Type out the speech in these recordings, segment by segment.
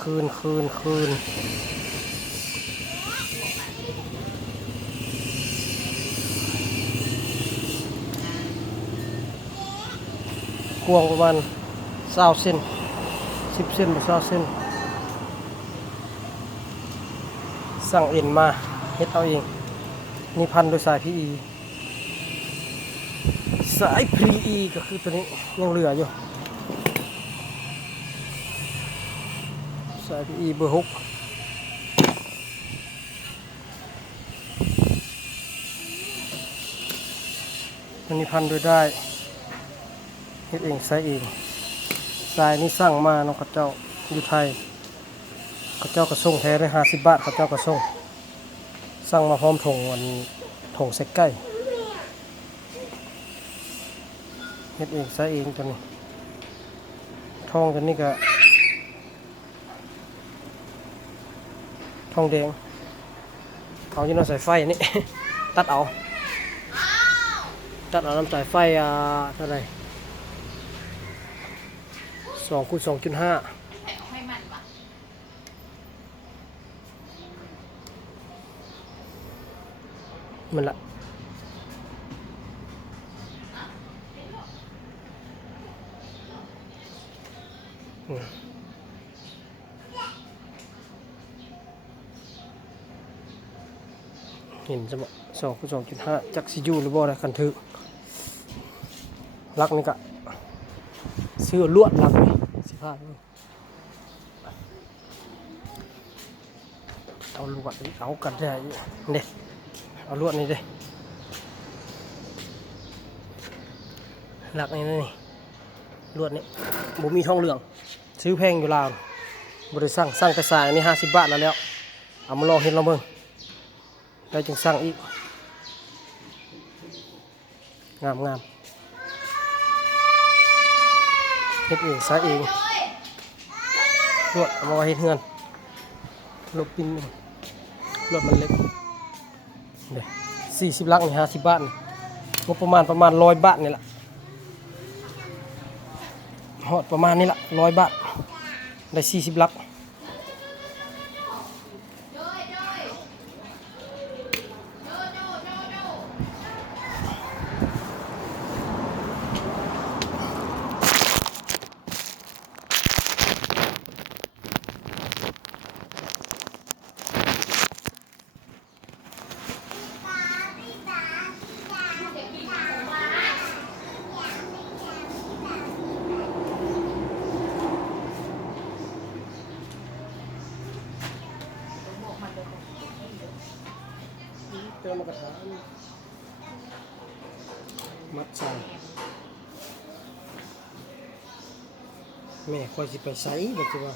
คืนกวางประมาณ20 เซน10 เซนหรือ20 เซนสั่งเอ็นมาเฮ็ดเอาเองนี่พันโดยสาย PE สาย PE ก็คือตัวนี้ยังเหลืออยู่สาย PE เบอร์ 6ตัวนี้พันโดยได้เฮ็ดเองใส่เองสายนี้สั่งมาเนาะเขาเจ้าอยู่ไทยเขาเจ้ากระส่งแท้ได้50 บาทเขาเจ้ากระส่งสั่งมาพร้อมถงใส่ไก่เฮ็ดเองใส่เองตัวนี้ทองตัวนี้ก็ทองแดงเอาอยู่ในสายไฟนี่ ตัดเอาน้ำสายไฟเท่าไหร่2x2.5มันละเห็นจะบอก2x2.5จักซิยูหรือบ่ได้คันทึกลักนี่ก็ซื้อลวดลักนี่15เอาลวดเอากันได้เด้เอาลวดนี่เด้ลักนี่ลวดนี่บ่มีทองเหลืองซื้อแพงอยู่ลาวบ่ได้สั่งแต่สายนี่50 บาทแล้วเอามาลองเฮ็ดลองเบิ่งแล้วจึงสั่งอีกงามเฮ็ดเองใส่เองลวดเอามาไว้เฮ็ดเฮือนลบปิ้นลวดมันเล็กเด้40 ลักนี่50 บาทนี่งบประมาณ100 บาทนี่ล่ะฮอดประมาณนี้ล่ะ100 บาทได้40 ลักเติมกระถางมัดใส่แม่คอยสิไปใส่บ่จะว่า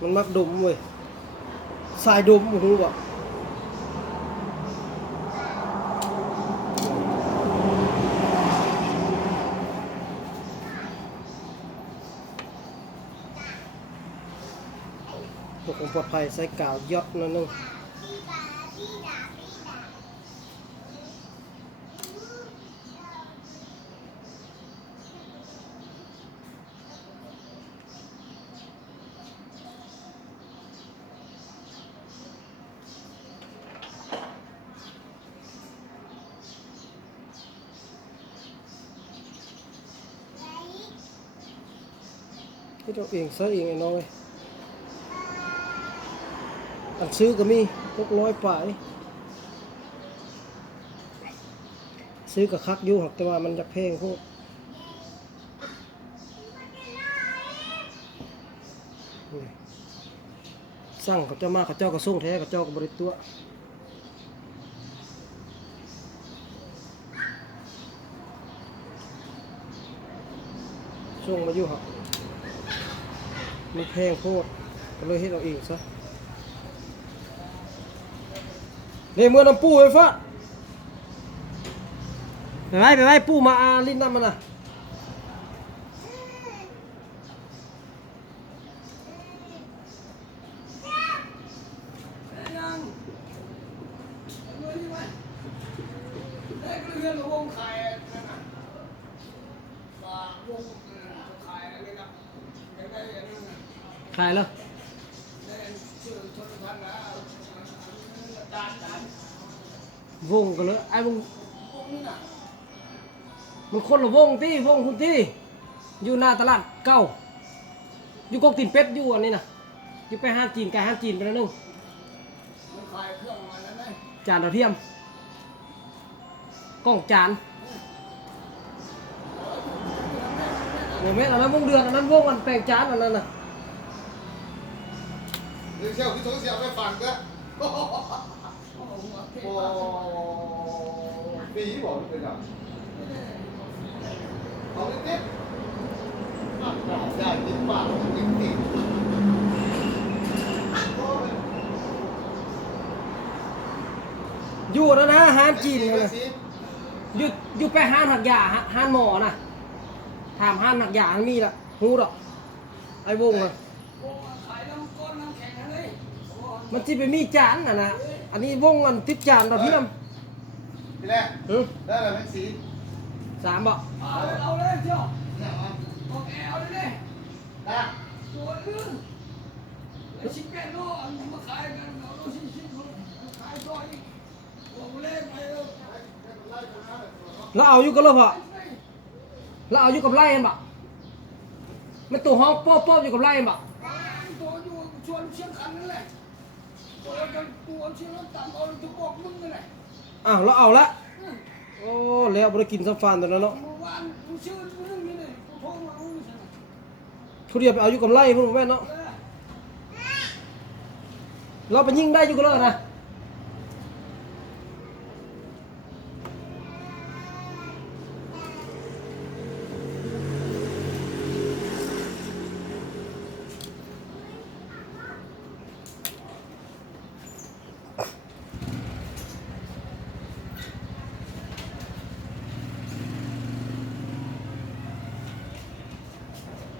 มันมักดมเว้ยสายดมบ่ฮู้บ่พวกปลอดภัยใส่กาวเยอะนั่นนึงที่เราเองใส่เองไอ้น้อยอันซื้อก็มี600 ป่ายซื้อกับคักอยู่แต่ว่ามันจะแพงพวกสั่งเขาเจ้ามาเขาเจ้าก็ส่งแท้เขาเจ้าก็บริตัวส่งมาอยู่ครับมันแพงโคตรก็เลยให้เราเองซะเนี่ยเมื่อน้ำปูไปฟ้าไปไว้ปูมาลิ้นน้ำมันน่ะเ วงขายนั่นน่ะว่าวงขายอะไรนะได้อันนั้นน่ะ ขายแล้ว ได้ชื่อชนพันธุ์นะจาน วงกันเลยไอ้วง วงนี่น่ะ มันคนละวงที่วงคุณที่อยู่หน้าตลาดเก่าอยู่กกตีนเป็ดอยู่อันนี้นะอยู่ไปห้างจีนไกลห้างจีนไปแล้วนึง มันขายเครื่องมาแล้วไหม จานดาวเทียมกล้องจานเดี๋ยวแม่อันนั้นวงเดือนอันนั้นวงมันแปลงจานอันนั้นน่ะ เดี๋ยวเชี่ยวพี่ต้องเสียไปฟังก็โอ้ปีบอกไม่เป็นไรเอาเล็กๆได้กินปากกินติด อยู่แล้วนะห้างจีนเลยอยู่ไปห้างหักยาห้างหมอน่ะถามห้างหักยามันมีละฮู้ดอกไอ้วงน่ะ วงขายน้ำก้นน้ำแข็งอะไร มันที่ไปมีจานน่ะนะอันนี้วงอันติดจานดาวเทียม พี่แรกได้แบบเป็นสี 3บ่ เอาเลยเจ้า เนี่ยมัน โอเคเอาเลย ได้ ตัวนึงชิคแกนโน่มาขายกันเอาชิ้นขายต่ออีกวงเล่ไป แล้วเอาอยู่กับเราพอแล้วเอาอยู่กับไล่กันบ่มันตัวห้องป๊อบๆอยู่กับไล่กันบ่ ตัวอยู่ชวนเชียงคันนั่นแหละตัวเชียงต่ำเอาจะบอกมึงนั่นแหละ อ้าวเราเอาละโอ้แล้วบ่ได้กินซัมฟานตัวนั้นเนาะ เมื่อวานกูชื่อเรื่องนี้เลยกูโทรมาอุ้ยใช่ไหม ทุเรียนไปเอาอยู่กับไล่พุ่นบ่แม่นเนาะเราไปยิงได้อยู่กับเรานะ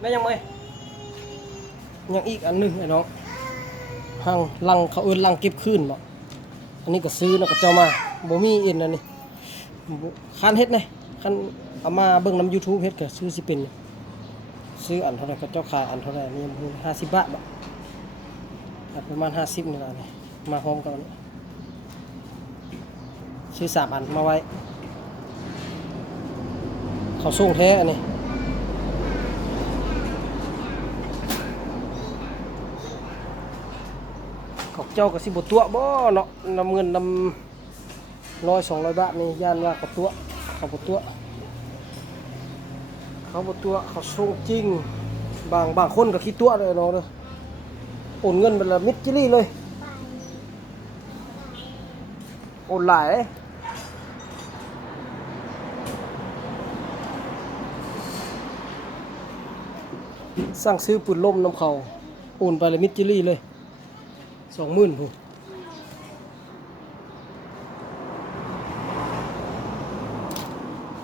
แม่ยังไม่ยังอีกอันหนึงไอ้น้องหังลังเขาเอิ้นลังเก็บคืนบ่อันนี้ก็ซื้อแล้วก็เจ้ามาบ่มีเอ็นอันนี้คันเฮ็ดไงคันเอามาเบิ่งนำ YouTube เฮ็ดก็ซื้อสิเป็นซื้ออันเท่าไหร่ก็เจ้าขายอันเท่าไหร่นี่50 บาทบ่ประมาณ50นี่ล่ะนี่มาพร้อมกันนี่ซื้อ3อันมาไว้เขาส่งแท้อันนี้เขาเจ้าก็สิบ่ตัวบ่เนาะนำเงินนำ100-200 บาทนี่ย่านว่าเขาตัวเขาบ่ตัวเขาบ่ตัวเขาส่งจริงบางคนก็คิดตัวเด้อเนาะเด้อโอนเงินไปละมิดจิลี่เลยโอนหลายเลยสั่งซื้อปืนลมนำเขาโอนไปละมิดจิลี่เลย20,000พู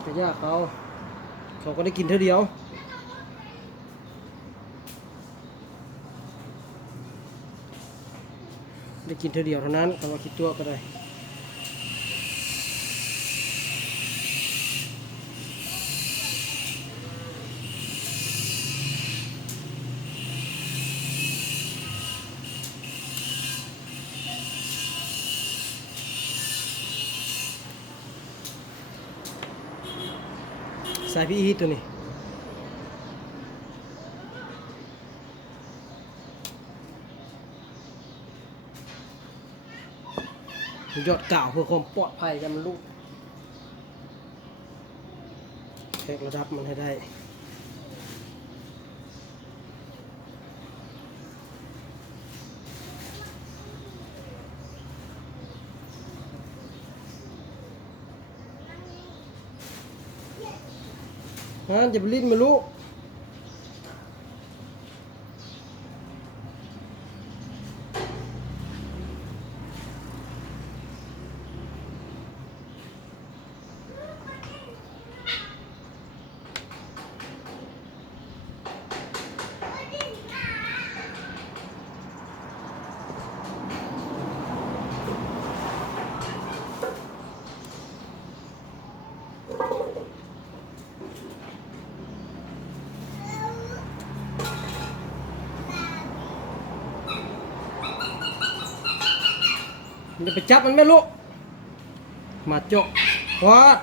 แต่ยากเขาก็ได้กินเท่าเดียวได้กินเท่าเดียวเท่านั้นคำว่าคิดตัวก็ได้สายพี่อีตัวนี้ยอดกล่าวเพื่อความปลอดภัยกันมันลูกเช็คระดับมันให้ได้งั้นจะไปลิ้นมาลูก จะไปจับมันไหมลูกมาโจกวาด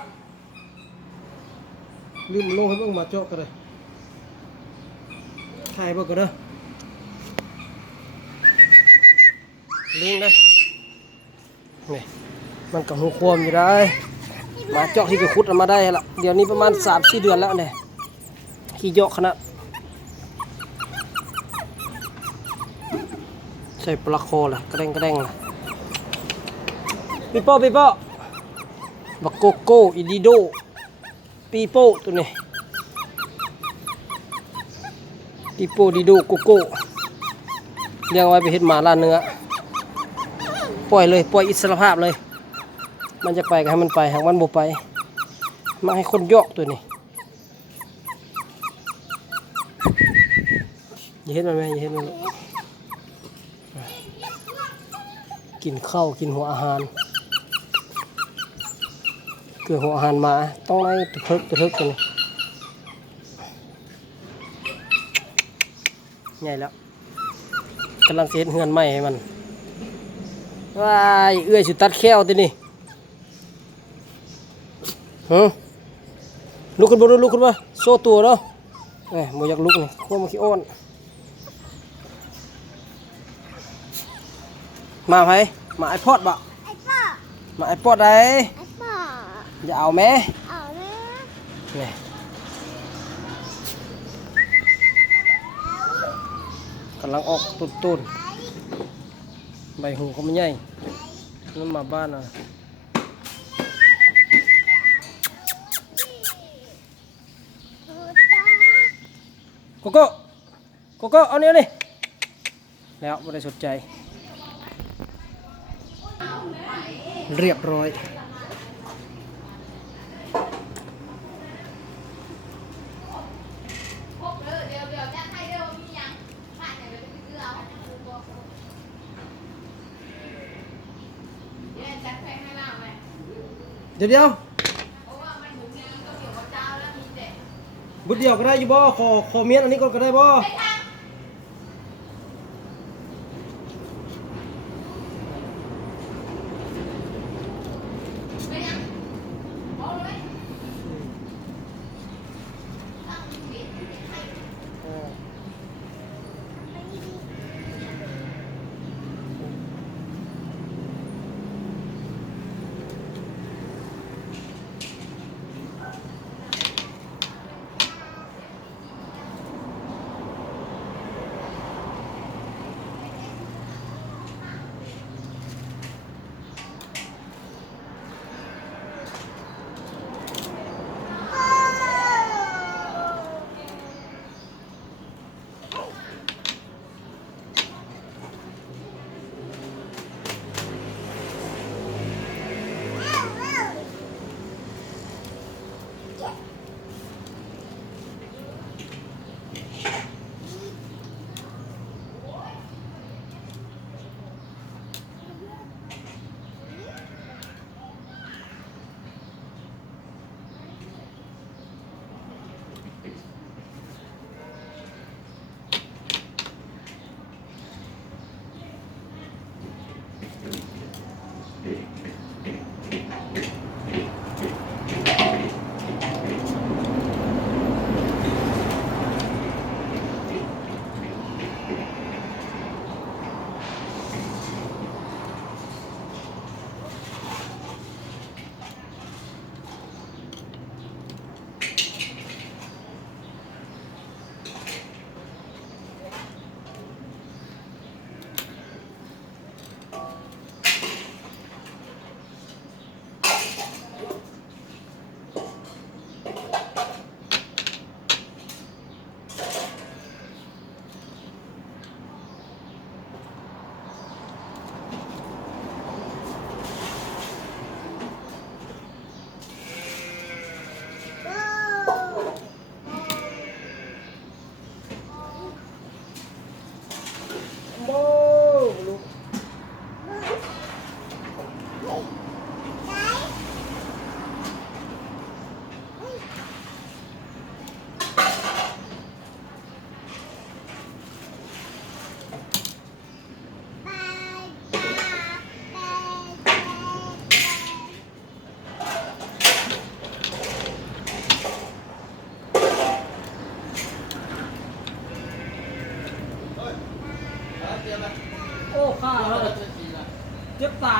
ลืมลงให้เบิ่งมาโจกกันเลยถ่ายเบิ่งกันเด้อลิงเลยนี่มันกับหูควมอยู่ได้มาโจกที่ไปขุดเอามาได้ละเดี๋ยวนี้ประมาณ 3-4 เดือนแล้วเนี่ยขี้โยกขนาดใส่ปลาโคล่ะกระเด้งล่ะปีโป้บักโกโก้อีดิโดปีโป้ตัวนี้ปีโป้ดิโดโกโก้เลี้ยงไว้ไปเฮ็ดหมาล่าเนื้อปล่อยอิสรภาพเลยมันจะไปก็ให้มันไปหากมันบ่ไปมาให้คนยอกตัวนี้อย่าเฮ็ดมันแม่อย่าเฮ็ดมันกินข้าวกินหัวอาหารเกลือหัวอาหารมาต้องไล่ตะเพิกกันใหญ่แล้วกำลังเสียเฮือนใหม่ให้มันว้ายเอื้อยสิตัดแข้วตินี่ลุกขึ้นมาลุกขึ้นมาโซ่ตัวเนาะบ่อยากลุกนี่พวกมันขี้อ้อนมาไผมาไอพอดบ่มาไอพอดได้อย่าเอาแม่นี่กำลังออกต้นใบหูก็ไม่ใหญ่นั่นมาบ้านอ่ะโกโก้เอาเนี่ยนี่แล้วไม่ได้สนใจเรียบร้อยเดี๋ยวบุดเดียวก็ได้อยู่บ่ขอเมียนอันนี้ก็ได้บ่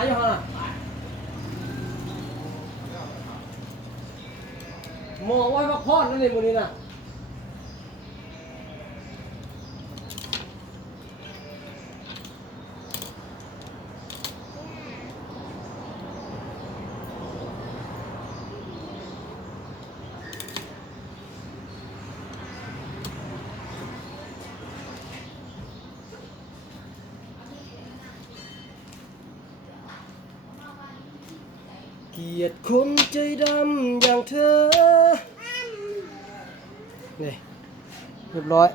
อยู่ฮะหมอไว้พักผ่อนนั่นเองมื้อนี้น่ะเกลียดคนใจดำอย่างเธอนี่เรียบร้อย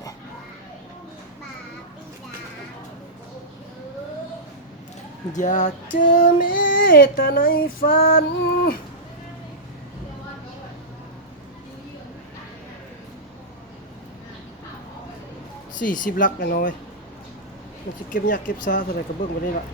อยากเจอเมตตาในฝัน40 ลักกันน้อยมันจะเก็บยากเก็บซาเท่าไหร่ก็เบิ่งไปนี่ละ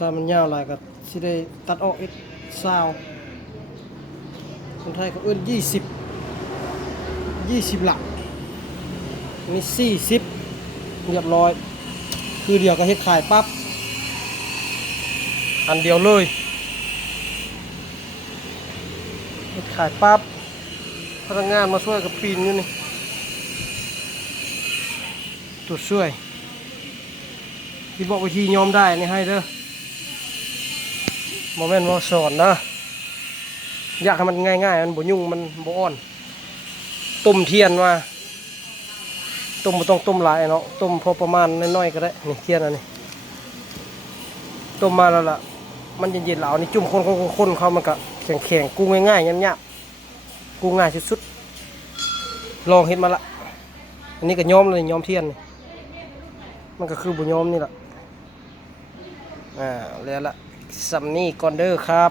ถ้ามันยาวหลายก็สิได้ตัดออกอีก20คนไทยเขาเอิ้น20หลักนี่40เรียบร้อยคือเดียวก็เฮ็ดขายปั๊บอันเดียวเลยเฮ็ดขายปั๊บพนักงานมาช่วยกับปีนอยู่นี่ตัวช่วยที่บอกวิธียอมได้นี่ให้เด้อโมเมนต์ว่าสอนนะอยากให้มันง่ายๆมันบ่ยุ่งมันบ่อ่อนต้มเทียนว่าต้มบ่ต้องต้มหลายเนาะต้มพอประมาณน้อยๆก็ได้นี่เทียนอันนี้ต้มมาแล้วล่ะมันเย็นๆแล้วนี่จุ่มคนเขามันก็แข็งๆกุ้งง่ายๆยำๆกุ้งง่ายสุดๆลองเฮ็ดมาละอันนี้ก็ย้อมเลยย้อมเทียนนี่มันก็คือบ่ย้อมนี่ล่ะแล้วล่ะสำนี่ก่อนเด้อครับ